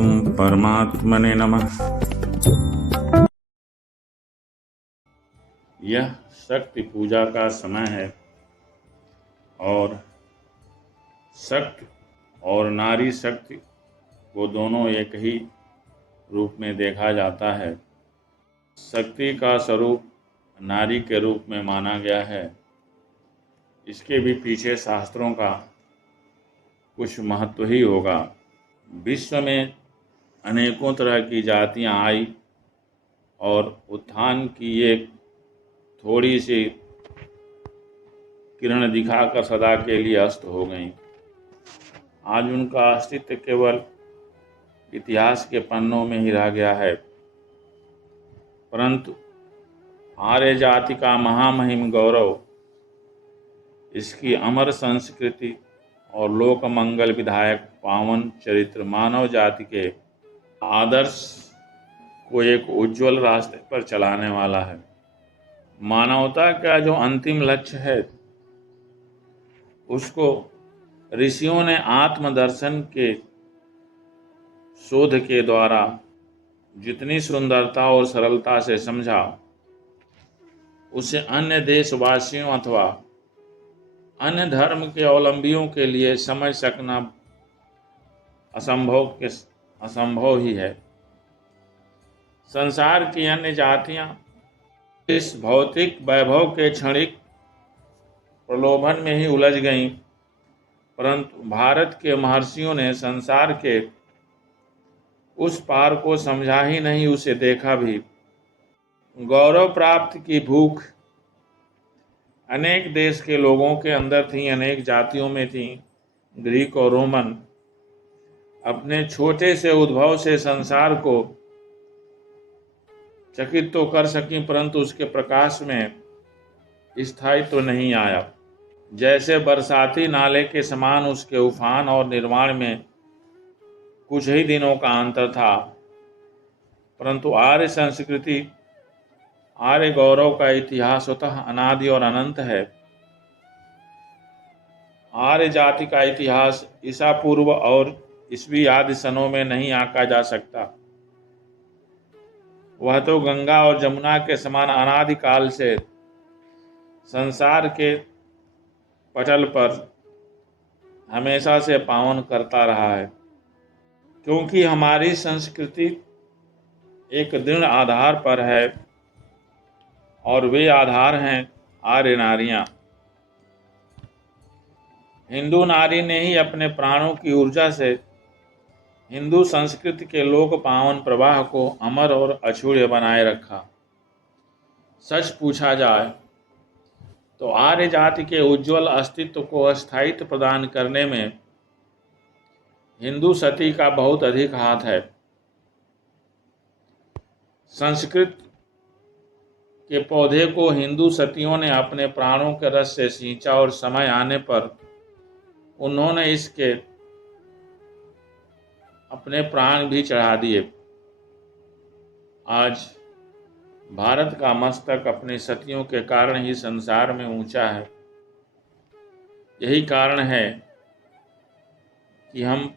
ओम परमात्मने नमः। यह शक्ति पूजा का समय है और शक्ति और नारी शक्ति को दोनों एक ही रूप में देखा जाता है। शक्ति का स्वरूप नारी के रूप में माना गया है। इसके भी पीछे शास्त्रों का कुछ महत्व ही होगा। विश्व में अनेकों तरह की जातियां आई और उत्थान की एक थोड़ी सी किरण दिखाकर सदा के लिए अस्त हो गईं। आज उनका अस्तित्व केवल इतिहास के पन्नों में ही रह गया है, परंतु आर्य जाति का महामहिम गौरव, इसकी अमर संस्कृति और लोक मंगल विधायक पावन चरित्र मानव जाति के आदर्श को एक उज्जवल रास्ते पर चलाने वाला है। मानवता का जो अंतिम लक्ष्य है, उसको ऋषियों ने आत्मदर्शन के शोध के द्वारा जितनी सुंदरता और सरलता से समझा, उसे अन्य देशवासियों अथवा अन्य धर्म के अवलंबियों के लिए समझ सकना असंभव ही है। संसार की अन्य जातियां इस भौतिक वैभव के क्षणिक प्रलोभन में ही उलझ गईं, परंतु भारत के महर्षियों ने संसार के उस पार को समझा ही नहीं, उसे देखा भी। गौरव प्राप्ति की भूख अनेक देश के लोगों के अंदर थी, अनेक जातियों में थी। ग्रीक और रोमन अपने छोटे से उद्भव से संसार को चकित तो कर सकी, परंतु उसके प्रकाश में स्थायित्व तो नहीं आया। जैसे बरसाती नाले के समान उसके उफान और निर्माण में कुछ ही दिनों का अंतर था, परंतु आर्य संस्कृति, आर्य गौरव का इतिहास स्वतः अनादि और अनंत है। आर्य जाति का इतिहास ईसा पूर्व और ईस्वी आदि सनों में नहीं आंका जा सकता। वह तो गंगा और जमुना के समान अनादि काल से संसार के पटल पर हमेशा से पावन करता रहा है, क्योंकि हमारी संस्कृति एक दृढ़ आधार पर है और वे आधार हैं आर्य नारियां। हिंदू नारी ने ही अपने प्राणों की ऊर्जा से हिंदू संस्कृति के लोक पावन प्रवाह को अमर और अछूह्य बनाए रखा। सच पूछा जाए तो आर्य जाति के उज्जवल अस्तित्व को स्थायित्व प्रदान करने में हिंदू सती का बहुत अधिक हाथ है। संस्कृत के पौधे को हिंदू सतियों ने अपने प्राणों के रस से सींचा और समय आने पर उन्होंने इसके अपने प्राण भी चढ़ा दिए। आज भारत का मस्तक अपने सतियों के कारण ही संसार में ऊंचा है। यही कारण है कि हम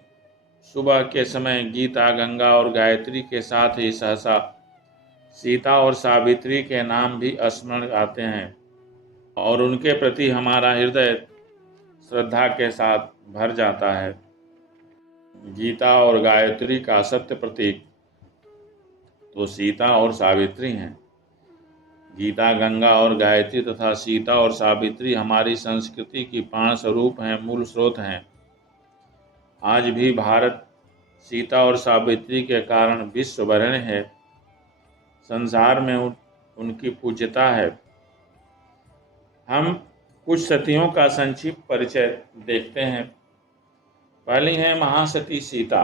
सुबह के समय गीता, गंगा और गायत्री के साथ ही सहसा सीता और सावित्री के नाम भी स्मरण आते हैं और उनके प्रति हमारा हृदय श्रद्धा के साथ भर जाता है। गीता और गायत्री का सत्य प्रतीक तो सीता और सावित्री हैं। गीता, गंगा और गायत्री तथा सीता और सावित्री हमारी संस्कृति की प्राण स्वरूप हैं, मूल स्रोत हैं। आज भी भारत सीता और सावित्री के कारण विश्ववरेण्य है। संसार में उनकी पूज्यता है। हम कुछ सतियों का संक्षिप्त परिचय देखते हैं। पहली है महासती सीता।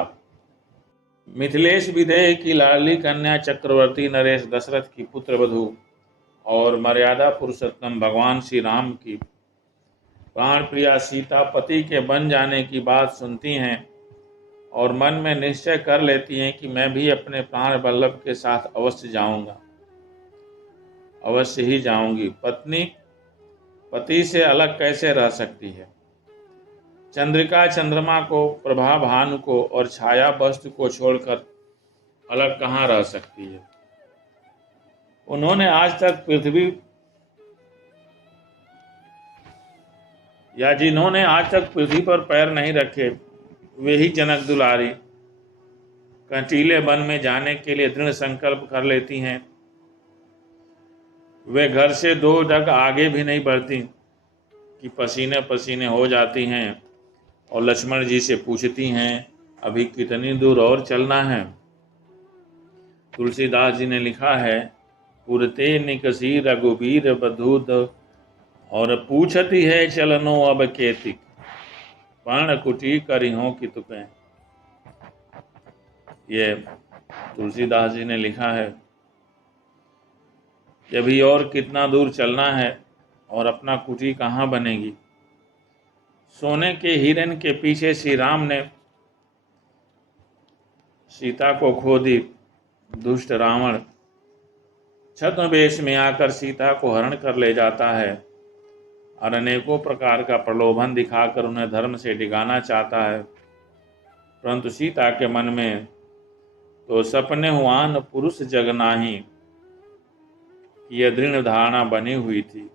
मिथिलेश विदेह की लाडली कन्या, चक्रवर्ती नरेश दशरथ की पुत्र वधू और मर्यादा पुरुषोत्तम भगवान श्री राम की प्राण प्रिया सीता पति के बन जाने की बात सुनती हैं और मन में निश्चय कर लेती हैं कि मैं भी अपने प्राण वल्लभ के साथ अवश्य जाऊंगा, अवश्य ही जाऊंगी। पत्नी पति से अलग कैसे रह सकती है? चंद्रिका चंद्रमा को, प्रभा भानु को और छाया वस्तु को छोड़कर अलग कहाँ रह सकती है। उन्होंने आज तक पृथ्वी या जिन्होंने आज तक पृथ्वी पर पैर नहीं रखे, वे ही जनक दुलारी कंटीले वन में जाने के लिए दृढ़ संकल्प कर लेती हैं। वे घर से 2 ढक आगे भी नहीं बढ़ती कि पसीने पसीने हो जाती हैं और लक्ष्मण जी से पूछती हैं, अभी कितनी दूर और चलना है। तुलसीदास जी ने लिखा है, पुरते निकसी रघुबीर बधूद और पूछती है चलनो अब केतिक, पर्ण कुटी करी हो कि तुकें। ये तुलसीदास जी ने लिखा है कि अभी और कितना दूर चलना है और अपना कुटी कहाँ बनेगी। सोने के हिरण के पीछे श्री राम ने सीता को खो दी। दुष्ट रावण छद्मवेश में आकर सीता को हरण कर ले जाता है और अनेकों प्रकार का प्रलोभन दिखाकर उन्हें धर्म से डिगाना चाहता है, परंतु सीता के मन में तो सपने हुआन पुरुष जग नाही, यह दृढ़ धारणा बनी हुई थी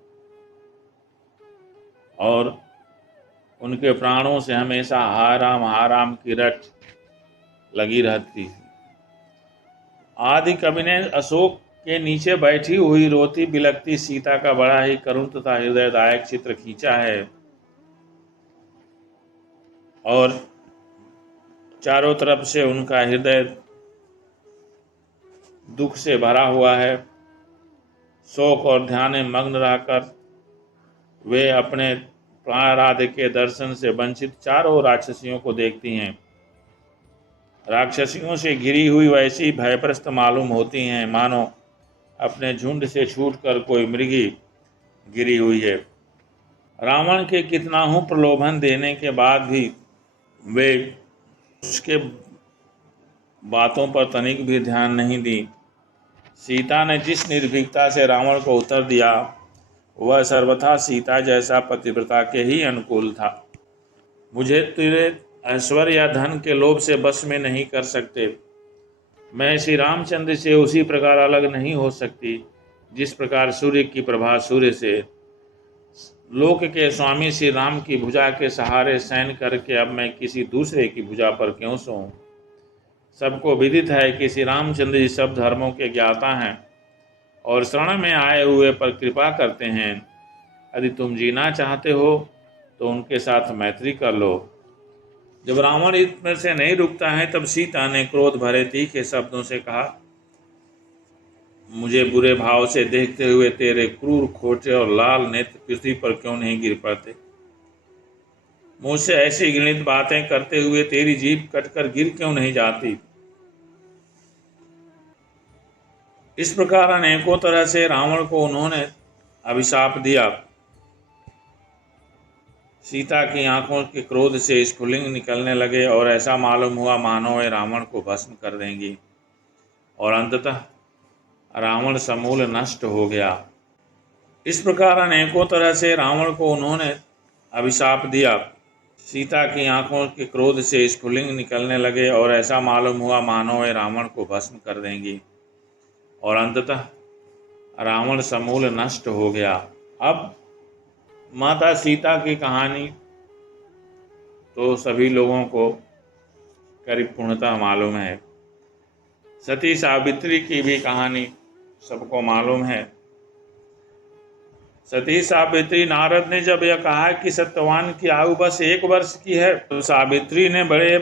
और उनके प्राणों से हमेशा हाराम की रट लगी रहती थी। आदि कवि ने अशोक के नीचे बैठी हुई रोती बिलखती सीता का बड़ा ही करुण तथा हृदयदायक चित्र खींचा है और चारों तरफ से उनका हृदय दुख से भरा हुआ है। शोक और ध्यान में मग्न रहकर वे अपने प्राणाराध्य के दर्शन से वंचित चारों राक्षसियों को देखती हैं। राक्षसियों से घिरी हुई वैसी भयप्रस्त मालूम होती हैं, मानो अपने झुंड से छूटकर कोई मृगी गिरी हुई है। रावण के कितना हूँ प्रलोभन देने के बाद भी वे उसके बातों पर तनिक भी ध्यान नहीं दी। सीता ने जिस निर्भीकता से रावण को उत्तर दिया, वह सर्वथा सीता जैसा पतिव्रता के ही अनुकूल था। मुझे तेरे ऐश्वर्य या धन के लोभ से बस में नहीं कर सकते। मैं श्री रामचंद्र से उसी प्रकार अलग नहीं हो सकती जिस प्रकार सूर्य की प्रभा सूर्य से। लोक के स्वामी श्री राम की भुजा के सहारे शयन करके अब मैं किसी दूसरे की भुजा पर क्यों सोऊं। सबको विदित है कि श्री रामचंद्र जी सब धर्मों के ज्ञाता हैं और शरण में आए हुए पर कृपा करते हैं। यदि तुम जीना चाहते हो तो उनके साथ मैत्री कर लो। जब रावण इतने से नहीं रुकता है, तब सीता ने क्रोध भरे तीखे शब्दों से कहा, मुझे बुरे भाव से देखते हुए तेरे क्रूर खोटे और लाल नेत्र पृथ्वी पर क्यों नहीं गिर पड़ते। मुझसे ऐसी घृणित बातें करते हुए तेरी जीभ कटकर गिर क्यों नहीं जाती। इस प्रकार अनेकों तरह से रावण को उन्होंने अभिशाप दिया। सीता की आंखों के क्रोध से स्फुलिंग निकलने लगे और ऐसा मालूम हुआ मानो वे रावण को भस्म कर देंगी और अंततः रावण समूल नष्ट हो गया। इस प्रकार अनेकों तरह से रावण को उन्होंने अभिशाप दिया। सीता की आंखों के क्रोध से स्फुलिंग निकलने लगे और ऐसा मालूम हुआ मानो वे रावण को भस्म कर देंगी और अंततः रावण समूल नष्ट हो गया। अब माता सीता की कहानी तो सभी लोगों को करीब पूर्णतः मालूम है। सती सावित्री की भी कहानी सबको मालूम है। सती सावित्री, नारद ने जब यह कहा कि सत्यवान की आयु बस 1 वर्ष की है, तो सावित्री ने बड़े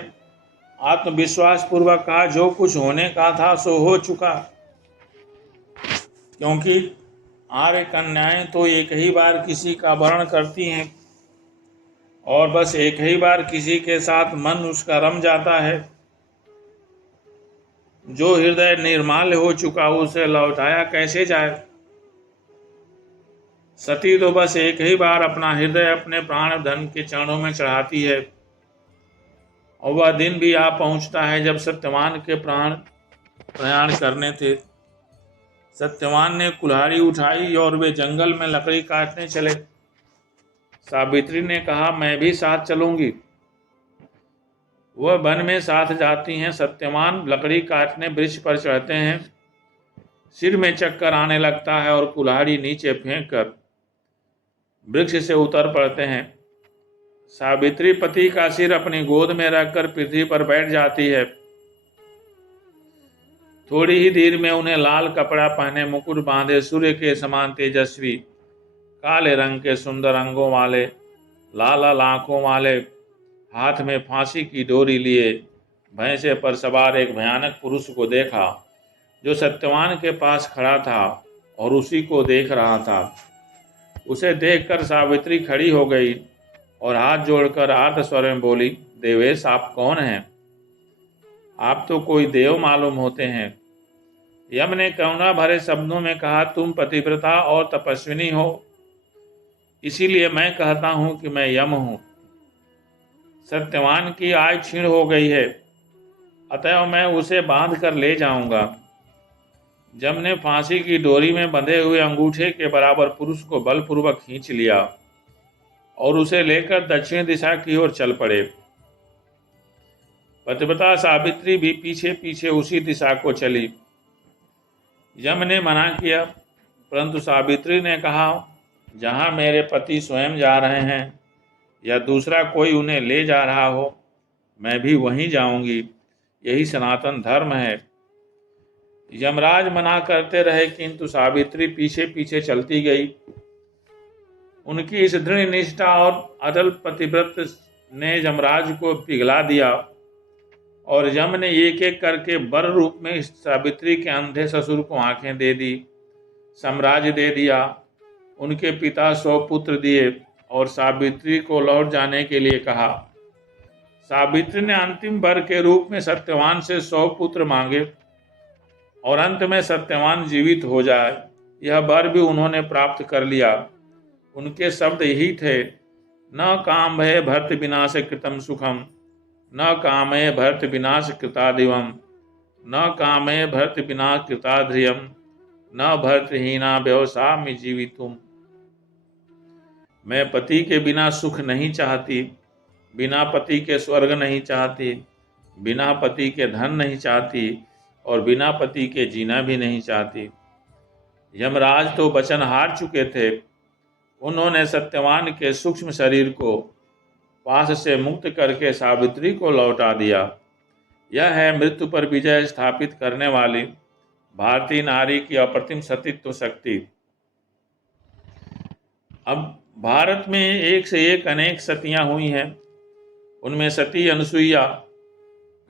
आत्मविश्वास पूर्वक कहा, जो कुछ होने का था सो हो चुका। क्योंकि आर्य कन्याएं तो एक ही बार किसी का वर्ण करती हैं और बस एक ही बार किसी के साथ मन उसका रम जाता है। जो हृदय निर्माल्य हो चुका उसे लौटाया कैसे जाए। सती तो बस एक ही बार अपना हृदय अपने प्राण धन के चरणों में चढ़ाती है और वह दिन भी आ पहुंचता है जब सत्यवान के प्राण प्रयाण करने थे। सत्यवान ने कुल्हाड़ी उठाई और वे जंगल में लकड़ी काटने चले। सावित्री ने कहा, मैं भी साथ चलूंगी। वह वन में साथ जाती हैं। सत्यवान लकड़ी काटने वृक्ष पर चढ़ते हैं। सिर में चक्कर आने लगता है और कुल्हाड़ी नीचे फेंक कर वृक्ष से उतर पड़ते हैं। सावित्री पति का सिर अपनी गोद में रखकर पृथ्वी पर बैठ जाती है। थोड़ी ही देर में उन्हें लाल कपड़ा पहने, मुकुट बांधे, सूर्य के समान तेजस्वी, काले रंग के सुंदर अंगों वाले, लाल लाल आंखों वाले, हाथ में फांसी की डोरी लिए भैंसे पर सवार एक भयानक पुरुष को देखा, जो सत्यवान के पास खड़ा था और उसी को देख रहा था। उसे देखकर सावित्री खड़ी हो गई और हाथ जोड़कर आर्त स्वर में बोली, देवेश, आप कौन हैं? आप तो कोई देव मालूम होते हैं। यम ने करुणा भरे शब्दों में कहा, तुम पतिव्रता और तपस्विनी हो, इसीलिए मैं कहता हूं कि मैं यम हूं। सत्यवान की आय क्षीण हो गई है, अतएव मैं उसे बांध कर ले जाऊंगा। यम ने फांसी की डोरी में बंधे हुए अंगूठे के बराबर पुरुष को बलपूर्वक खींच लिया और उसे लेकर दक्षिण दिशा की ओर चल पड़े। पतिव्रता सावित्री भी पीछे पीछे उसी दिशा को चली। यम ने मना किया, परंतु सावित्री ने कहा, जहां मेरे पति स्वयं जा रहे हैं या दूसरा कोई उन्हें ले जा रहा हो, मैं भी वहीं जाऊंगी। यही सनातन धर्म है। यमराज मना करते रहे, किंतु सावित्री पीछे पीछे चलती गई। उनकी इस दृढ़ निष्ठा और अटल पतिव्रत ने यमराज को पिघला दिया और यम ने एक एक करके वर रूप में सावित्री के अंधे ससुर को आंखें दे दी, साम्राज्य दे दिया। उनके पिता 100 पुत्र दिए और सावित्री को लौट जाने के लिए कहा। सावित्री ने अंतिम वर के रूप में सत्यवान से 100 पुत्र मांगे और अंत में सत्यवान जीवित हो जाए, यह वर भी उन्होंने प्राप्त कर लिया। उनके शब्द यही थे, न काम भय भर्त विनाश कृतम सुखम, न कामये भर्त विनाश कृतादिवम, न कामये भर्त विनाश कृताध्रियम, न भर्तहीना व्यवसाय जीवितुम। मैं पति के बिना सुख नहीं चाहती, बिना पति के स्वर्ग नहीं चाहती, बिना पति के धन नहीं चाहती और बिना पति के जीना भी नहीं चाहती। यमराज तो वचन हार चुके थे। उन्होंने सत्यवान के सूक्ष्म शरीर को पास से मुक्त करके सावित्री को लौटा दिया। यह है मृत्यु पर विजय स्थापित करने वाली भारतीय नारी की अप्रतिम सतीत्व शक्ति। अब भारत में एक से एक अनेक सतियां हुई हैं। उनमें सती अनुसुईया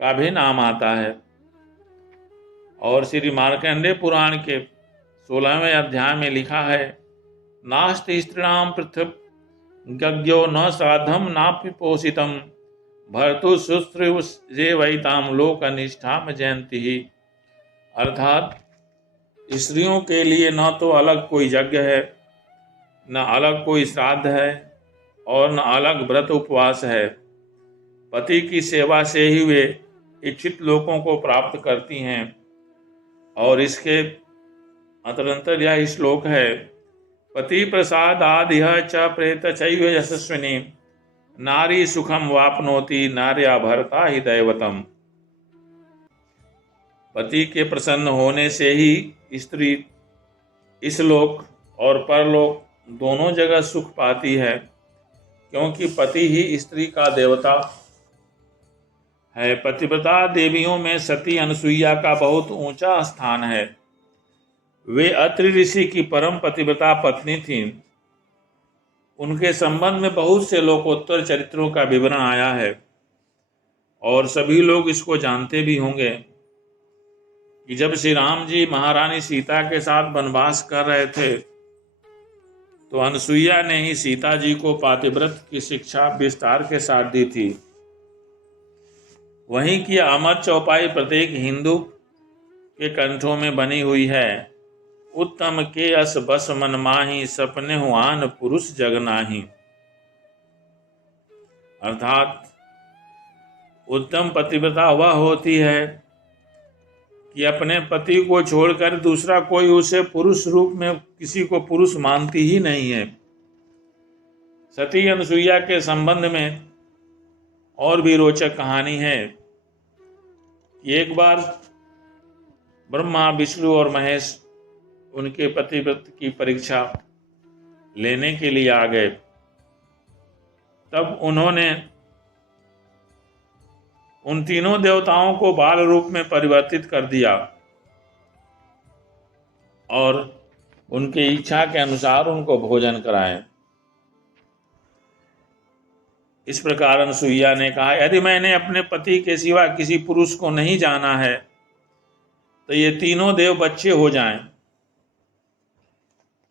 का भी नाम आता है और श्री मार्कंडेय पुराण के 16वें अध्याय में लिखा है, नास्ति स्त्रीणाम पृथ्वी गज्ञो न साधम नापि पोषितम भर्तु शुश्रूव जेवैताम लोक अनिष्ठाम जयंती ही। अर्थात स्त्रियों के लिए न तो अलग कोई यज्ञ है, न अलग कोई श्राद्ध है और न अलग व्रत उपवास है। पति की सेवा से ही वे इच्छित लोकों को प्राप्त करती हैं। और इसके अंतरंतर यह श्लोक है, पति प्रसाद आदि च प्रेत चैव यशस्विनी नारी सुखम वापनोति नार्या भरता ही दैवतम। पति के प्रसन्न होने से ही स्त्री इस लोक और परलोक दोनों जगह सुख पाती है, क्योंकि पति ही स्त्री का देवता है। पतिव्रता देवियों में सती अनुसुईया का बहुत ऊंचा स्थान है। वे अत्रि ऋषि की परम पतिव्रता पत्नी थीं। उनके संबंध में बहुत से लोकोत्तर चरित्रों का विवरण आया है और सभी लोग इसको जानते भी होंगे कि जब श्री राम जी महारानी सीता के साथ वनवास कर रहे थे तो अनुसुईया ने ही सीता जी को पातिव्रत की शिक्षा विस्तार के साथ दी थी। वहीं की अमर चौपाई प्रत्येक हिंदू के कंठों में बनी हुई है, उत्तम के अस बस मन माही सपने हुआन पुरुष जग नाही। अर्थात उत्तम पतिव्रता वह होती है कि अपने पति को छोड़कर दूसरा कोई उसे पुरुष रूप में किसी को पुरुष मानती ही नहीं है। सती अनसुईया के संबंध में और भी रोचक कहानी है। एक बार ब्रह्मा, विष्णु और महेश उनके पतिव्रत की परीक्षा लेने के लिए आ गए। तब उन्होंने उन तीनों देवताओं को बाल रूप में परिवर्तित कर दिया और उनकी इच्छा के अनुसार उनको भोजन कराएं। इस प्रकार अनसुईया ने कहा, यदि मैंने अपने पति के सिवा किसी पुरुष को नहीं जाना है तो ये तीनों देव बच्चे हो जाएं।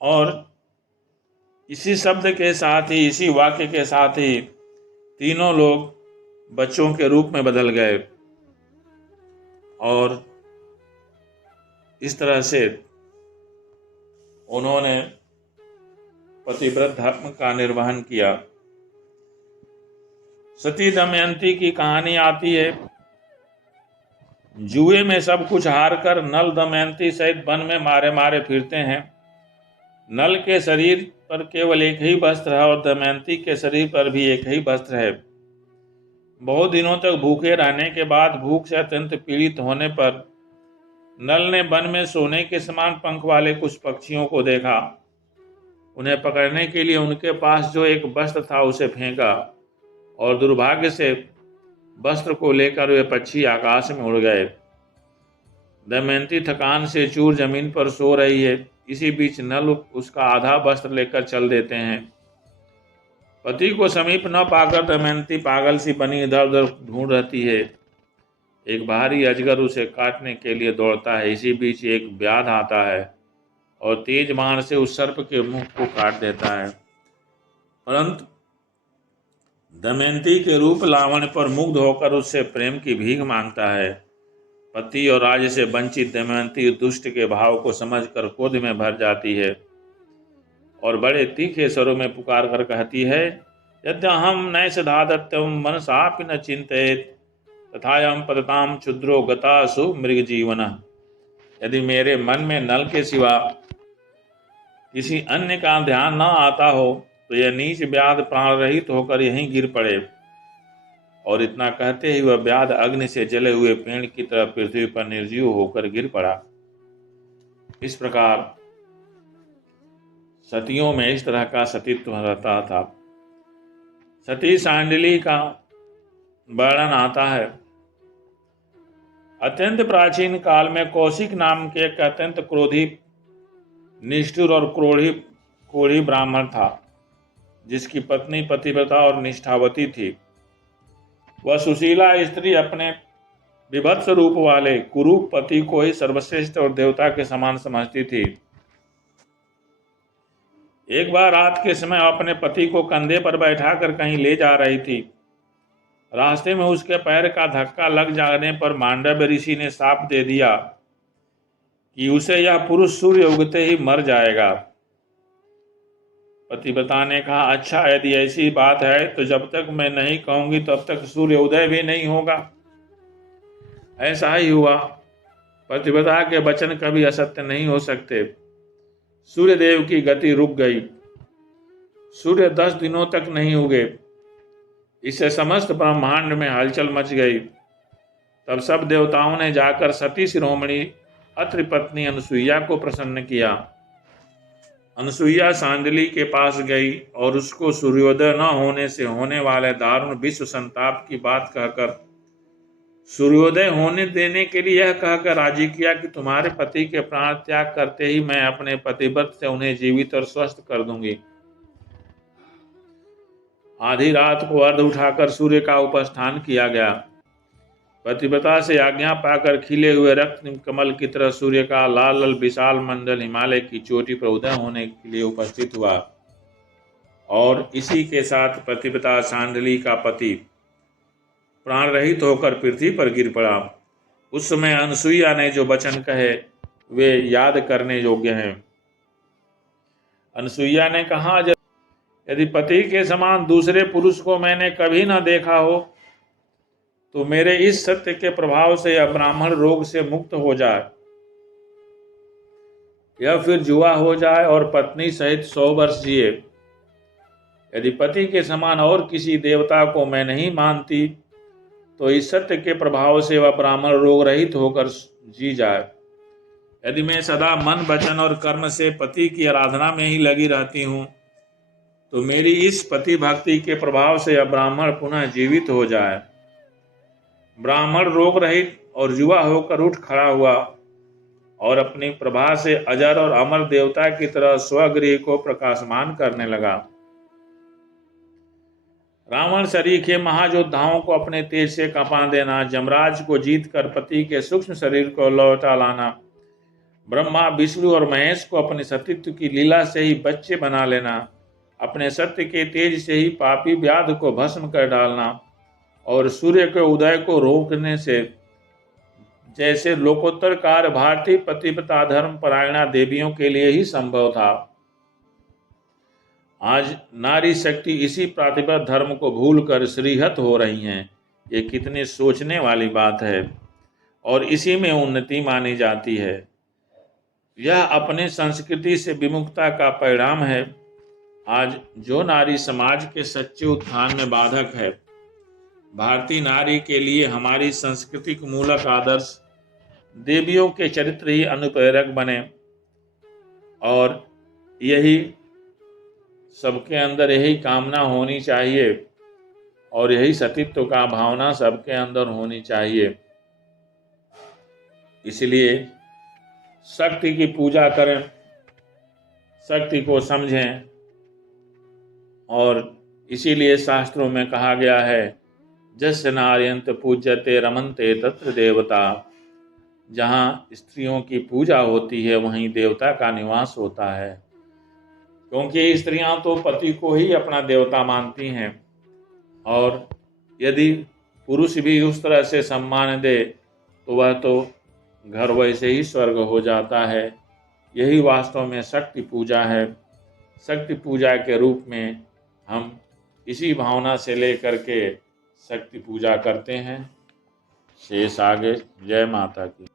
और इसी शब्द के साथ ही, इसी वाक्य के साथ ही तीनों लोग बच्चों के रूप में बदल गए और इस तरह से उन्होंने पतिव्रत धर्म का निर्वहन किया। सती दमयंती की कहानी आती है। जुए में सब कुछ हार कर नल दमयंती सहित वन में मारे मारे फिरते हैं। नल के शरीर पर केवल एक ही वस्त्र है और दमयंती के शरीर पर भी एक ही वस्त्र है। बहुत दिनों तक भूखे रहने के बाद भूख से अत्यंत पीड़ित होने पर नल ने वन में सोने के समान पंख वाले कुछ पक्षियों को देखा। उन्हें पकड़ने के लिए उनके पास जो एक वस्त्र था उसे फेंका और दुर्भाग्य से वस्त्र को लेकर वे पक्षी आकाश में उड़ गए। दमयंती थकान से चूर जमीन पर सो रही है। इसी बीच नल उसका आधा वस्त्र लेकर चल देते हैं। पति को समीप न पाकर दमयंती पागल सी बनी इधर उधर ढूंढ रहती है। एक भारी अजगर उसे काटने के लिए दौड़ता है। इसी बीच एक व्याध आता है और तेज बाण से उस सर्प के मुख को काट देता है। परंतु दमयंती के रूप लावण्य पर मुग्ध होकर उससे प्रेम की भीख मांगता है। पति और राज्य से वंचित दमयंती दुष्ट के भाव को समझकर क्रोध में भर जाती है और बड़े तीखे स्वरों में पुकार कर कहती है, यद्यहं नैषधादत्यं मनसापि न चिंतेत तथायं पततां क्षुद्रो गतासु मृग जीवनः। यदि मेरे मन में नल के सिवा किसी अन्य का ध्यान न आता हो तो यह नीच व्याध प्राण रहित होकर यहीं गिर पड़े। और इतना कहते ही वह व्याध अग्नि से जले हुए पेड़ की तरह पृथ्वी पर निर्जीव होकर गिर पड़ा। इस प्रकार सतियों में इस तरह का सतीत्व रहता था। सती सांडिली का वर्णन आता है। अत्यंत प्राचीन काल में कौशिक नाम के एक अत्यंत क्रोधी, निष्ठुर और क्रोधी ब्राह्मण था, जिसकी पत्नी पतिव्रता और निष्ठावती थी। वह सुशीला स्त्री अपने विभत्स रूप वाले कुरूप पति को ही सर्वश्रेष्ठ और देवता के समान समझती थी। एक बार रात के समय अपने पति को कंधे पर बैठाकर कहीं ले जा रही थी। रास्ते में उसके पैर का धक्का लग जाने पर मांडव्य ऋषि ने शाप दे दिया कि उसे यह पुरुष सूर्य उगते ही मर जाएगा। पतिव्रता ने कहा, अच्छा, यदि ऐसी बात है तो जब तक मैं नहीं कहूंगी तब तक सूर्य उदय भी नहीं होगा। ऐसा ही हुआ। पतिव्रता के वचन कभी असत्य नहीं हो सकते। सूर्यदेव की गति रुक गई। सूर्य 10 दिनों तक नहीं उगे। इससे समस्त ब्रह्मांड में हलचल मच गई। तब सब देवताओं ने जाकर सती शिरोमणि अत्रि पत्नी अनसुईया को प्रसन्न किया। अनसुईया सांडली के पास गई और उसको सूर्योदय न होने से होने वाले दारुण विश्व संताप की बात कहकर सूर्योदय होने देने के लिए यह कहकर राजी किया कि तुम्हारे पति के प्राण त्याग करते ही मैं अपने पतिव्रत से उन्हें जीवित और स्वस्थ कर दूंगी। आधी रात को अर्घ उठाकर सूर्य का उपस्थान किया गया। पतिव्रता से आज्ञा पाकर खिले हुए रक्त कमल की तरह सूर्य का लाल लाल विशाल मंडल हिमालय की चोटी पर उदय होने के लिए उपस्थित हुआ और इसी के साथ पतिव्रता सांडली का पति प्राण रहित होकर पृथ्वी पर गिर पड़ा। उस समय अनसुईया ने जो वचन कहे वे याद करने योग्य हैं। अनसुईया ने कहा, यदि पति के समान दूसरे पुरुष को मैंने कभी न देखा हो तो मेरे इस सत्य के प्रभाव से यह ब्राह्मण रोग से मुक्त हो जाए, यह फिर जुआ हो जाए और पत्नी सहित 100 वर्ष जिए। यदि पति के समान और किसी देवता को मैं नहीं मानती तो इस सत्य के प्रभाव से वह ब्राह्मण रोग रहित होकर जी जाए। यदि मैं सदा मन, वचन और कर्म से पति की आराधना में ही लगी रहती हूँ तो मेरी इस पति भक्ति के प्रभाव से यह ब्राह्मण पुनः जीवित हो जाए। ब्राह्मण रोग रहित और युवा होकर उठ खड़ा हुआ और अपनी प्रभा से अजर और अमर देवता की तरह स्वगृह को प्रकाशमान करने लगा। रावण सरीखे महायोद्धाओं को अपने तेज से कंपा देना, जमराज को जीतकर पति के सूक्ष्म शरीर को लौटा लाना, ब्रह्मा, विष्णु और महेश को अपने सतीत्व की लीला से ही बच्चे बना लेना, अपने सत्य के तेज से ही पापी व्याध को भस्म कर डालना और सूर्य के उदय को रोकने से जैसे लोकोत्तर कार्य भारतीय पतिव्रता धर्म परायणा देवियों के लिए ही संभव था। आज नारी शक्ति इसी प्रतिपद धर्म को भूलकर श्रीहत हो रही हैं। ये कितनी सोचने वाली बात है और इसी में उन्नति मानी जाती है। यह अपने संस्कृति से विमुखता का परिणाम है। आज जो नारी समाज के सच्चे उत्थान में बाधक है, भारतीय नारी के लिए हमारी सांस्कृतिक मूलक आदर्श देवियों के चरित्र ही अनुप्रेरक बने और यही सबके अंदर यही कामना होनी चाहिए और यही सतीत्व का भावना सबके अंदर होनी चाहिए। इसलिए शक्ति की पूजा करें, शक्ति को समझें और इसीलिए शास्त्रों में कहा गया है जस्य नार्यंत पूज्यते रमन्ते तत्र देवता। जहाँ स्त्रियों की पूजा होती है वहीं देवता का निवास होता है, क्योंकि स्त्रियां तो पति को ही अपना देवता मानती हैं और यदि पुरुष भी उस तरह से सम्मान दे तो वह तो घर वैसे ही स्वर्ग हो जाता है। यही वास्तव में शक्ति पूजा है। शक्ति पूजा के रूप में हम इसी भावना से लेकर के शक्ति पूजा करते हैं। शेष आगे। जय माता की।